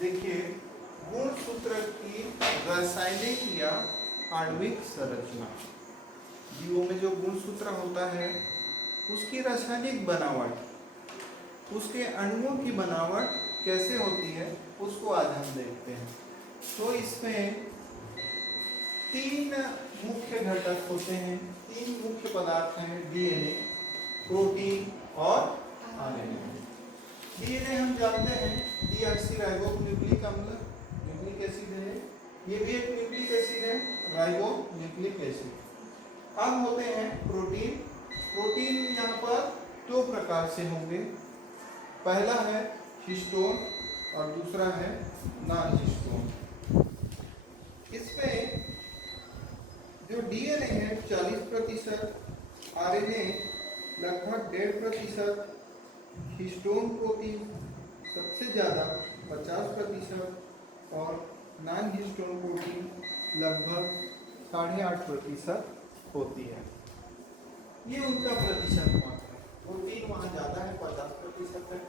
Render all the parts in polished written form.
देखिए, गुणसूत्र की रासायनिक या आणविक संरचना। जीवों में जो गुणसूत्र होता है उसकी रासायनिक बनावट, उसके अणुओं की बनावट कैसे होती है उसको आज हम देखते हैं। तो इसमें तीन मुख्य घटक होते हैं, तीन मुख्य पदार्थ हैं, डीएनए, प्रोटीन और आरएनए। डीएनए हम जानते हैं डीऑक्सीराइबोन्यूक्लिक अम्ल, न्यूक्लिक एसिड है, ये भी एक न्यूक्लिक एसिड है, राइबोन्यूक्लिक एसिड। अब होते हैं प्रोटीन। प्रोटीन यहाँ पर दो प्रकार से होंगे, पहला है हिस्टोन और दूसरा है नॉन हिस्टोन। इसमें जो डीएनए है 40%, आरएनए लगभग 1.5%, हिस्टोन प्रोटीन सबसे ज़्यादा 50% और नॉन हिस्टोन प्रोटीन लगभग 8.5% होती है। ये उनका प्रतिशत मात्रा है। प्रोटीन वहाँ ज़्यादा है, 50% है।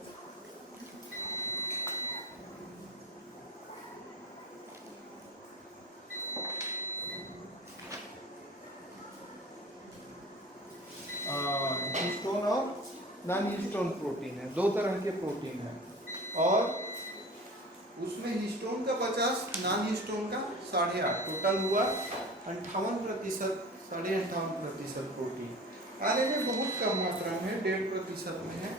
हिस्टोन और नॉन हिस्टोन प्रोटीन है, दो तरह के प्रोटीन है, और उसमें हिस्टोन का 50, नॉन हिस्टोन का 8.5, टोटल हुआ 58%, 58.5% प्रोटीन। आरएनए बहुत कम मात्रा में 1.5% में है,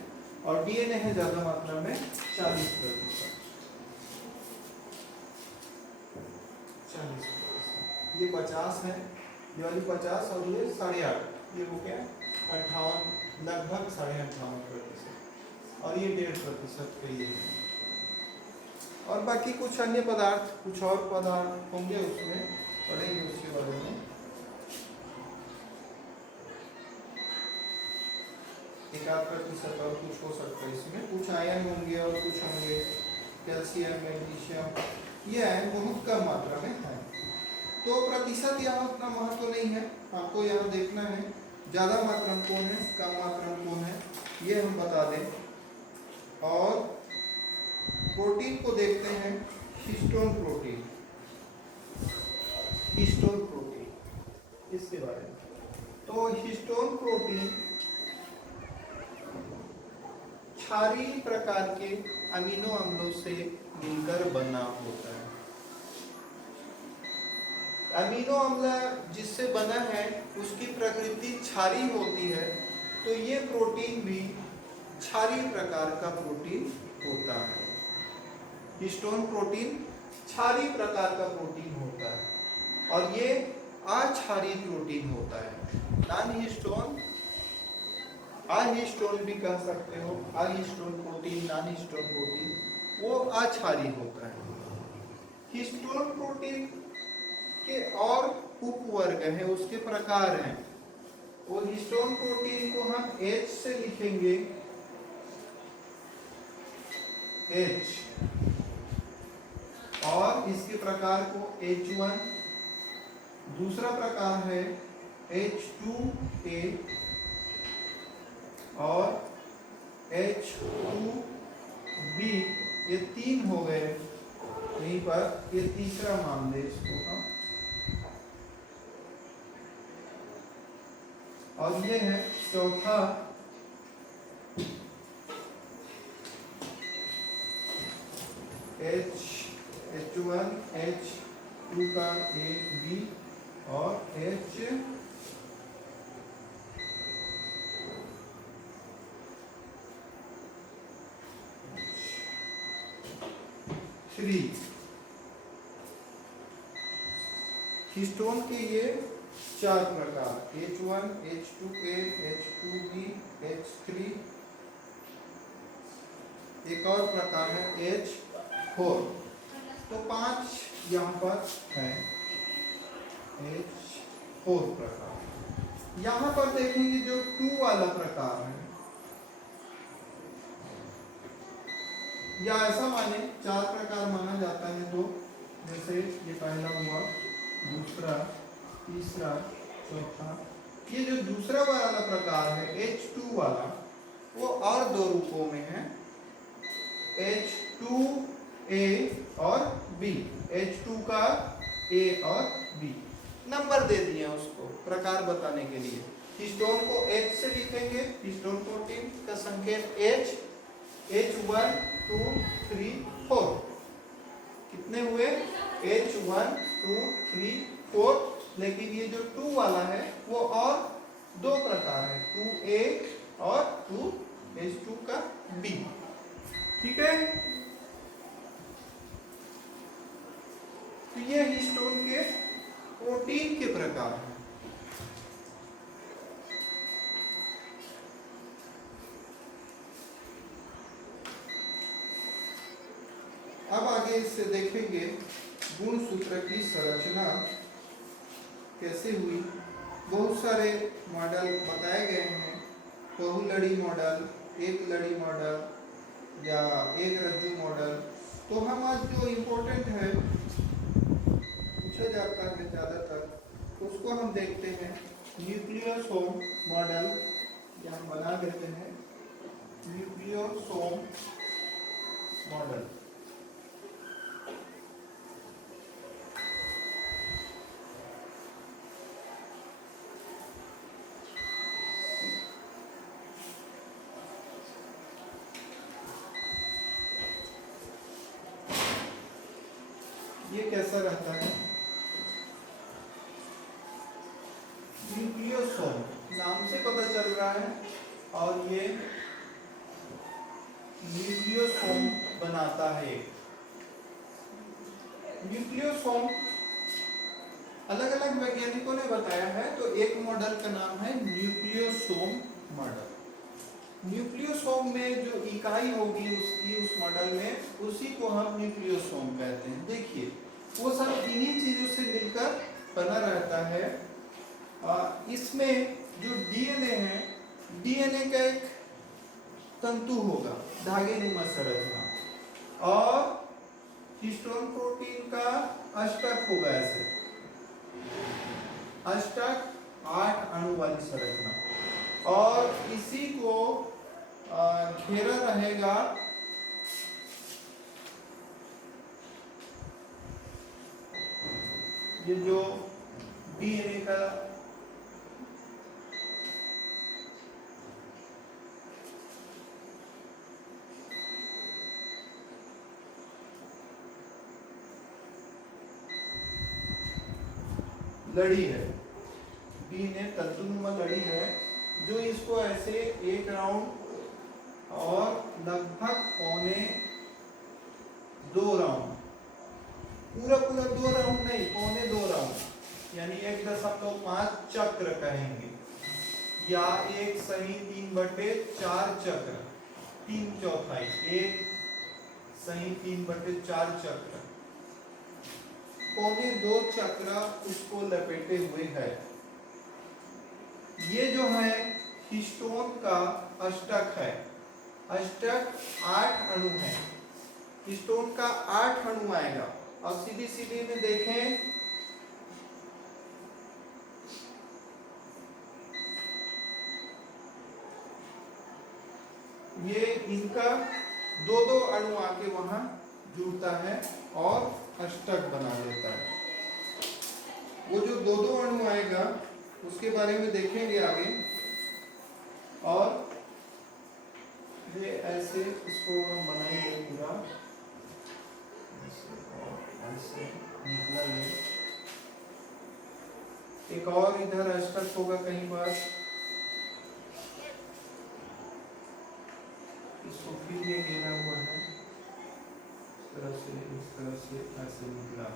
और डीएनए है ज्यादा मात्रा में 40%। ये 50 है, ये वाली 50 और ये 8.5, ये हो गया 58, लगभग 58.5%, और ये 1.5% का ये है। और बाकी कुछ अन्य पदार्थ, कुछ और पदार्थ होंगे, उसमें पढ़ेंगे उसके बारे में। 1% और कुछ हो सकता है, इसमें कुछ आयन होंगे और कुछ होंगे कैल्शियम, मैग्नीशियम, ये आयन बहुत कम मात्रा में है। तो प्रतिशत यहाँ उतना महत्व नहीं है, आपको यहाँ देखना है ज़्यादा मात्रा में कौन है, कम मात्रा में कौन है, ये हम बता दें। और प्रोटीन को देखते हैं, हिस्टोन प्रोटीन, हिस्टोन प्रोटीन इसके बारे में। तो हिस्टोन प्रोटीन क्षारीय प्रकार के अमीनो अम्लों से मिलकर बना होता है। अमीनो अम्ल जिससे बना है उसकी प्रकृति क्षारीय होती है, तो ये प्रोटीन भी क्षारीय प्रकार का प्रोटीन होता है। हिस्टोन प्रोटीन क्षारीय प्रकार का प्रोटीन होता है, और ये अक्षारीय प्रोटीन होता है। नॉन हिस्टोन, अहिस्टोन भी कह सकते हो, अहिस्टोन प्रोटीन, नॉन हिस्टोन प्रोटीन, वो अक्षारीय होता है। हिस्टोन प्रोटीन के और उपवर्ग हैं, उसके प्रकार हैं। वो हिस्टोन प्रोटीन को हम H से लिखेंगे, H, और इसके प्रकार को H1, दूसरा प्रकार है H2A और H2B, ये तीन हो गए यहीं पर, ये तीसरा मान ले इसको हम, और ये है चौथा H1, H2 का A, B और H3। हिस्टोन के ये 4 प्रकार, H1, H2A, H2B, H3, एक और प्रकार है H4। तो 5 यहाँ पर है H4 प्रकार। यहाँ पर देखेंगे जो 2 वाला प्रकार है, या ऐसा माने 4 प्रकार माना जाता है, तो जैसे ये पहला हुआ, दूसरा, तीसरा, चौथा। ये जो दूसरा वाला प्रकार है H2 वाला, वो और 2 रूपों में है, H2 ए और बी, H2 का ए और बी। नंबर दे दिए हैं उसको प्रकार बताने के लिए। हिस्टोन को H से लिखेंगे, हिस्टोन प्रोटीन का संकेत H, H1 2 3 4। कितने हुए? H1 2 3 4। लेकिन ये जो 2 वाला है वो और दो प्रकार है, 2A और 2H2 का B। ठीक है, तो ये हिस्टोन के प्रोटीन के प्रकार हैं। अब आगे इससे देखेंगे गुणसूत्र की संरचना कैसे हुई। बहुत सारे मॉडल बताए गए हैं, बहुलड़ी मॉडल, एक लड़ी मॉडल या एक रज्जु मॉडल। तो हम आज जो इम्पोर्टेंट है, पूछा जाता है ज़्यादातर, उसको हम देखते हैं। न्यूक्लियोसोम मॉडल या हम बना देते हैं न्यूक्लियोसोम मॉडल। ये कैसा रहता है? न्यूक्लियोसोम नाम से पता चल रहा है, और ये न्यूक्लियोसोम बनाता है। न्यूक्लियोसोम अलग अलग वैज्ञानिकों ने बताया है, तो एक मॉडल का नाम है न्यूक्लियोसोम मॉडल। न्यूक्लियोसोम में जो इकाई होगी उसकी, उस मॉडल में, उसी को हम न्यूक्लियोसोम कहते हैं। देखिए वो सब इन्हीं चीजों से मिलकर बना रहता है। इसमें जो डीएनए है, डीएनए का एक तंतु होगा, धागेनुमा संरचना, और हिस्टोन प्रोटीन का अष्टक होगा, ऐसे अष्टक 8 अणु वाली संरचना, और इसी को घेरा रहेगा ये जो डीएनए का लड़ी है, डीएनए तंतुनुमा लड़ी है, जो इसको ऐसे एक राउंड और लगभग पौने 2 राउंड, पूरा 2 राउंड नहीं, पौने 2 राउंड, यानी 1.5 चक्र कहेंगे, या एक सही 3/4 चक्र, 3/4, एक सही 3/4 चक्र, पौने 2 चक्र उसको लपेटे हुए है। ये जो है हिस्टोन का अष्टक है। अष्टक 8 अणु है, हिस्टोन का 8 अणु आएगा। अब सीधी सीधी में देखें, ये इनका 2-2 अणु आके वहां जुड़ता है और अष्टक बना लेता है। वो जो 2-2 अणु आएगा उसके बारे में देखेंगे आगे। और ये ऐसे इसको हम बनाएंगे पूरा, ऐसे निकला ये। एक और इधर अष्टक होगा कहीं पर, इसको फिर ये घेरा हुआ है, इस तरह से ऐसे निकला।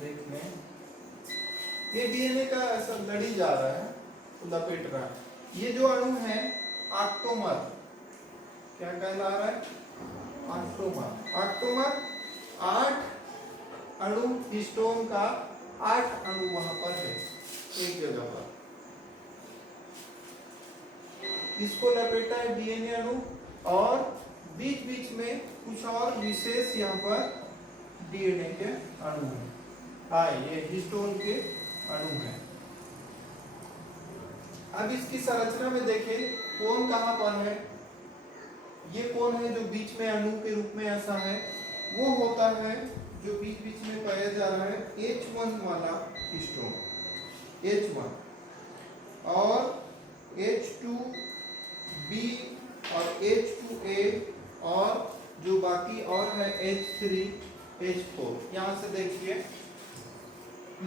देख लें, ये डीएनए का ऐसा लड़ी जा रहा है, तो लपेट रहा है। ये जो अणु है ऑक्टोमर, क्या कहला रहा है? ऑक्टोमर। ऑक्टोमर 8 अणु, हिस्टोन का 8 अणु वहां पर है एक जगह पर। इसको लपेटा है डीएनए अणु, और बीच बीच में कुछ और विशेष यहाँ पर डीएनए के अणु हैं। हाँ, ये हिस्टोन के अणु हैं। अब इसकी संरचना में देखें, कौन कहां पर है? ये कौन है जो बीच में अणु के रूप में ऐसा है? वो होता है जो बीच बीच में पाया जा रहा है H1 वाला हिस्टोन, H1, और H2B और H2A, और जो बाकी और है H3, H4। यहाँ से देखिए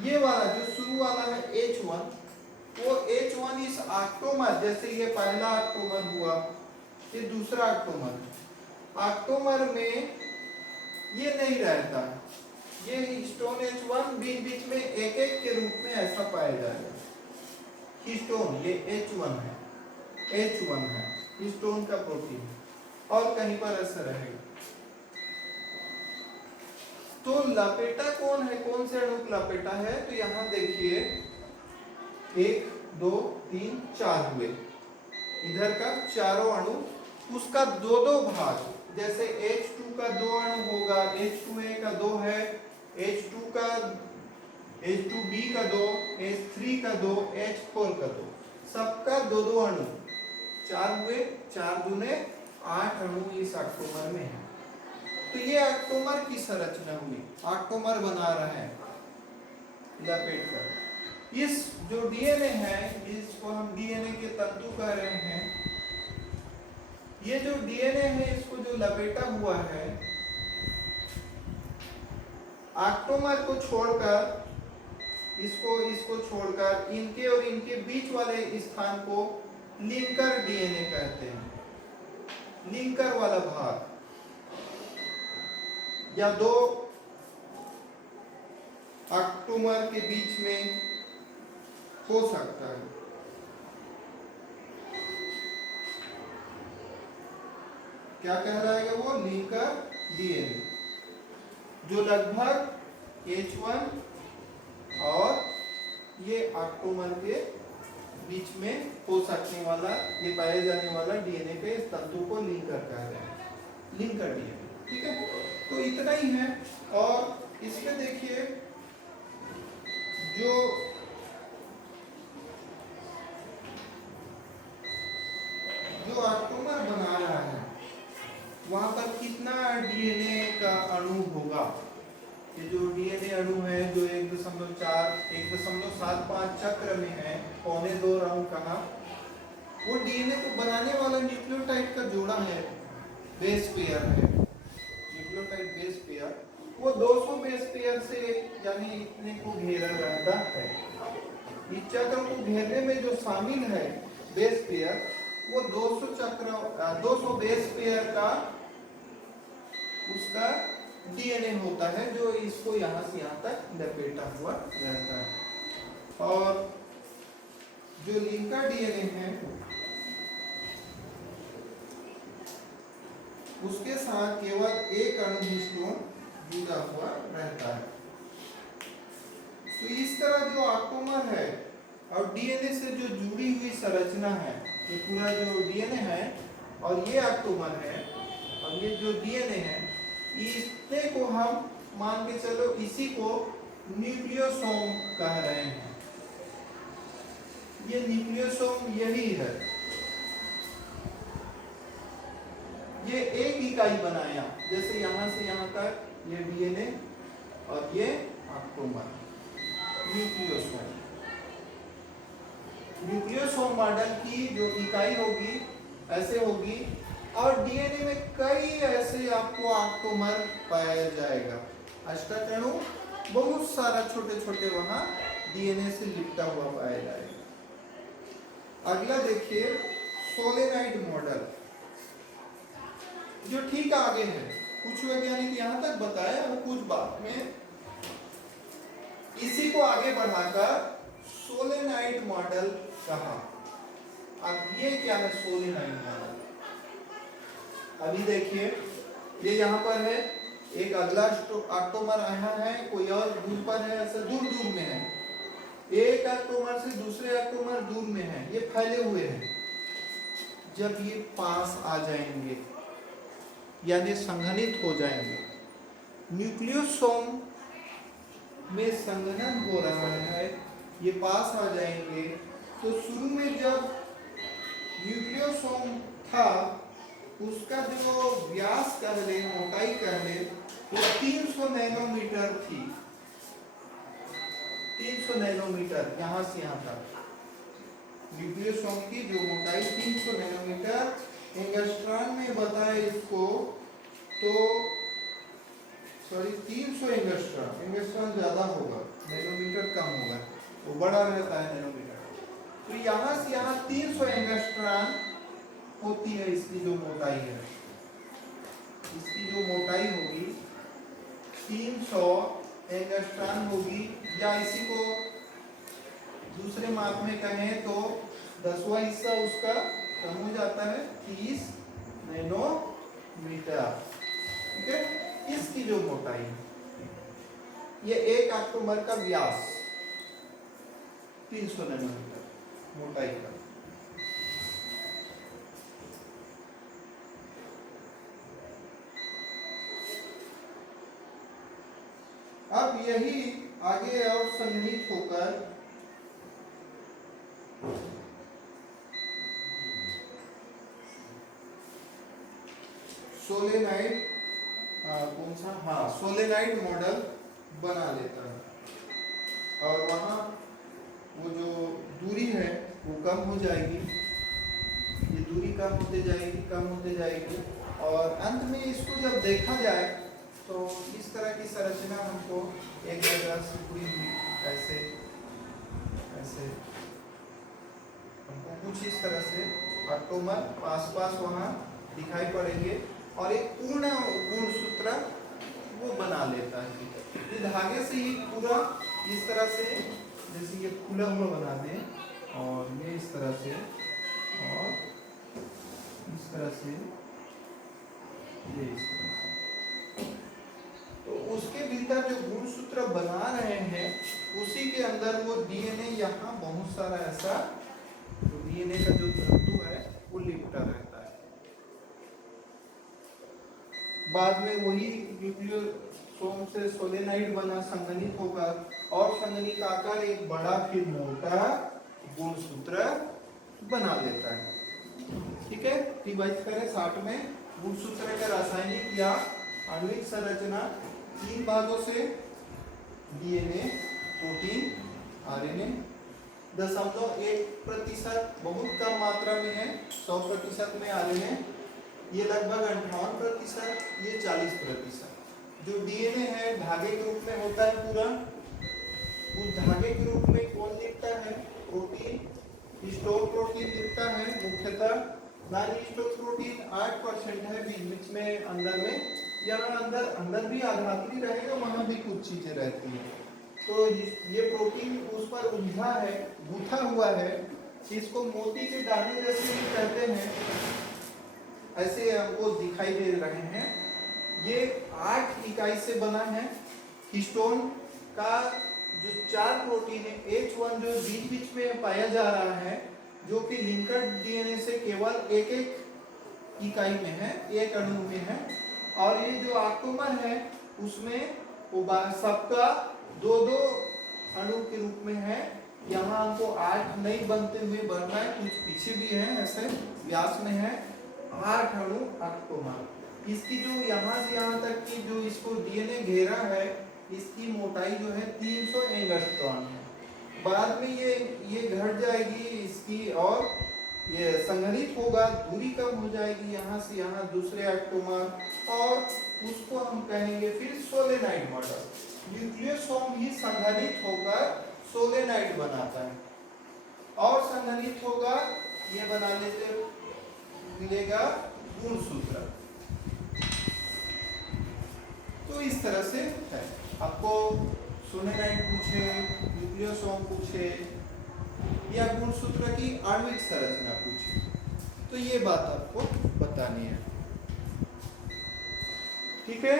ये वाला जो शुरू वाला है H1, वो H1 इस ऑक्टोमर, जैसे ये पहला ऑक्टोमर हुआ, ये दूसरा ऑक्टोमर, ऑक्टोमर में ये नहीं रहता, ये हिस्टोन H1 बीच बीच में एक एक के रूप में ऐसा पाया जाएगा। हिस्टोन ये H1 है, H1 है हिस्टोन का प्रोटीन, और कहीं पर ऐसा रहेगा। तो लपेटा कौन है, कौन से अणु को लपेटा है? तो यहाँ देखिए 1 2 3 4 हुए, इधर का चारों अणु, उसका दो दो भाग, जैसे H2 का 2 अणु होगा, H2A का 2 है, H2B का 2, H3 का 2, H4 का 2, सबका दो दो अणु, 4 हुए, 4 दूने 8 अणु इस ऑक्टोमर में है। तो ये ऑक्टोमर की संरचना हुई, ऑक्टोमर बना रहा है लपेट कर। इस जो डीएनए है, इसको हम डीएनए के तंतु कह रहे हैं, ये जो डीएनए है इसको जो लपेटा हुआ है, ऑक्टोमर को छोड़कर, इसको छोड़कर इनके और इनके बीच वाले स्थान को लिंकर डीएनए कहते हैं। लिंकर वाला भाग, या दो ऑक्टोमर के बीच में हो सकता है। क्या कहलाएगा वो? लिंकर डीएनए, जो लगभग H1 और ये ऑक्टोमर के बीच में हो सकने वाला, ये पाए जाने वाला डीएनए के तंतु को लिंकर कह रहे हैं, लिंकर डीएनए। ठीक है, तो इतना ही है। और इसमें देखिए जो ऑक्टोमर बना रहा है वहां पर कितना डीएनए का अणु होगा? ये जो डीएनए अणु है जो 1.75 चक्र में है, 1.25 राउंड कहा, वो डीएनए को बनाने वाला न्यूक्लियोटाइड का जोड़ा है, बेस पेयर है, न्यूक्लियोटाइड बेस पेयर, वो 200 बेस पेयर से यानी इतने को घेरा रहता है। इस चक्र को घेरने में जो शामिल है बेस पेयर, वो 200 बेस पेयर का उसका डीएनए होता है, जो इसको यहाँ से यहाँ तक लपेटा हुआ रहता है। और जो लिंकर डीएनए है उसके साथ केवल एक अणु हिस्टोन जुड़ा हुआ रहता है। तो इस तरह जो ऑक्टोमर है और डीएनए से जो जुड़ी हुई संरचना है, ये पूरा जो डीएनए है और ये ऑक्टोमर है और ये जो डीएनए है, इतने को हम मान के चलो इसी को न्यूक्लियोसोम कह रहे हैं। ये न्यूक्लियोसोम यही है, ये एक इकाई बनाया, जैसे यहाँ से यहाँ तक ये डीएनए और ये ऑक्टोमर, न्यूक्लियोसोम। न्यूक्लियोसोम मॉडल की जो इकाई होगी ऐसे होगी, और डीएनए में कई ऐसे आपको ऑक्टोमर पाया जाएगा, अष्टकणु बहुत सारा छोटे छोटे वहां डीएनए से लिपटा हुआ पाया जाएगा। अगला देखिए सोलेनाइड मॉडल, जो ठीक आगे है, कुछ वैज्ञानिक यहाँ तक बताए और कुछ बाद में इसी को आगे बढ़ाकर सोलेनाइड मॉडल कहा। अब ये क्या है सोलेनाइड मॉडल? अभी देखिए ये यहाँ पर है, एक अगला ऑक्टोमर यहाँ है, कोई और दूर पर है, ऐसा दूर दूर में है, एक ऑक्टोमर से दूसरे ऑक्टोमर दूर में है, ये फैले हुए हैं। जब ये पास आ जाएंगे यानी संघनित हो जाएंगे, न्यूक्लियोसोम में संघनन हो रहा है, ये पास आ जाएंगे। तो शुरू में जब न्यूक्लियोसोम था उसका जो व्यास कह ले, मोटाई कह ले, वो 300 नैनोमीटर थी। 300 नैनोमीटर यहाँ से यहाँ तक न्यूक्लियोसोम की जो मोटाई 300 नैनोमीटर एंगस्ट्रॉन में बताए इसको, तो सॉरी 300 एंगस्ट्रॉन ज्यादा होगा, नैनोमीटर कम होगा, वो बड़ा रहता है नैनोमीटर। तो यहाँ से यहाँ 300 एंगस्ट्रॉन होती है इसकी जो मोटाई है। इसकी जो मोटाई होगी 300 एंगस्ट्रॉन होगी, या इसी को दूसरे माप में कहें तो 10वां हिस्सा उसका कम हो जाता है, 30 नैनोमीटर। ठीक है, इसकी जो मोटाई है, ये एक एटॉमर का व्यास 300 नैनोमीटर मोटाई का। अब यही आगे और संघनित होकर सोलेनाइड, कौन सा, हाँ सोलेनाइड मॉडल बना लेता है, और वहाँ वो जो दूरी है वो कम हो जाएगी, ये दूरी कम होते जाएगी, और अंत में इसको जब देखा जाए तो इस तरह की संरचना हमको एक जगह से हुई ऐसे ऐसे हमको कुछ इस तरह से एटॉमर आसपास वहाँ दिखाई पड़ेंगे, और एक पूर्ण गुणसूत्र वो बना लेता है। ये धागे से ही पूरा इस तरह से, जैसे ये खुला हुआ बना दें, और ये इस तरह से, और इस तरह से, ये इस तरह से, तो उसके भीतर जो गुणसूत्र बना रहे हैं उसी के अंदर वो डीएनए यहाँ बहुत सारा ऐसा, तो डीएनए का जो तंतु है वो लिपटा रहता है। बाद में वही न्यूक्लियोसोम से सोलेनाइड बना, संघनित होगा, और संघनित आकर एक बड़ा फिर मोटा गुणसूत्र बना लेता है। ठीक है, रिवाइज करें 60 में। गुणसूत्र का रासायनिक या आणविक संरचना 3 भागों से, डीएनए, प्रोटीन, आरएनए। 0.1% बहुत कम मात्रा में है, 100% में आरएनए, ये लगभग 58%, ये 40%। जो डीएनए है धागे के रूप में होता है पूरा, उस धागे के रूप में कौन लिखता है? प्रोटीन, हिस्टोन प्रोटीन लिखता है मुख्यतः। नॉन हिस्टोन प्रोटीन 8% है, बीच में अंदर में, यहाँ अंदर भी आधात्री रहेगा, वहाँ भी कुछ चीजें रहती हैं। तो ये प्रोटीन उस पर उलझा है, गूथा हुआ है, इसको मोती के दाने जैसे भी कहते हैं, ऐसे हमको दिखाई दे रहे हैं। ये 8 इकाई से बना है। हिस्टोन का जो 4 प्रोटीन है, H1 जो बीच बीच में पाया जा रहा है, जो कि लिंकर्ड डीएनए से केवल एक इकाई में है, एक अणु में है, और ये जो आटोमर है उसमें सबका 2-2 अणु के रूप में है। यहाँ हमको 8 नहीं बनते हुए बनना है, कुछ पीछे भी है, ऐसे व्यास में है 8 अणु आटोमर। इसकी जो यहाँ से यहाँ तक की जो इसको डीएनए घेरा है, इसकी मोटाई जो है 300 एंगस्ट्रॉन है। बाद में ये घट जाएगी इसकी, और ये संघनित होगा, दूरी कम हो जाएगी यहाँ से यहाँ दूसरे एटॉमर, और उसको हम कहेंगे फिर सोलेनाइड मॉडल। न्यूक्लियोसोम ही संघनित होकर सोलेनाइड बनाता है, और संघनित होगा, ये बनाने से मिलेगा गुणसूत्र। तो इस तरह से है। आपको सोलेनाइड पूछे, न्यूक्लियोसोम पूछे, या गुणसूत्र की आणविक संरचना पूछे, तो ये बात आपको बतानी है। ठीक है।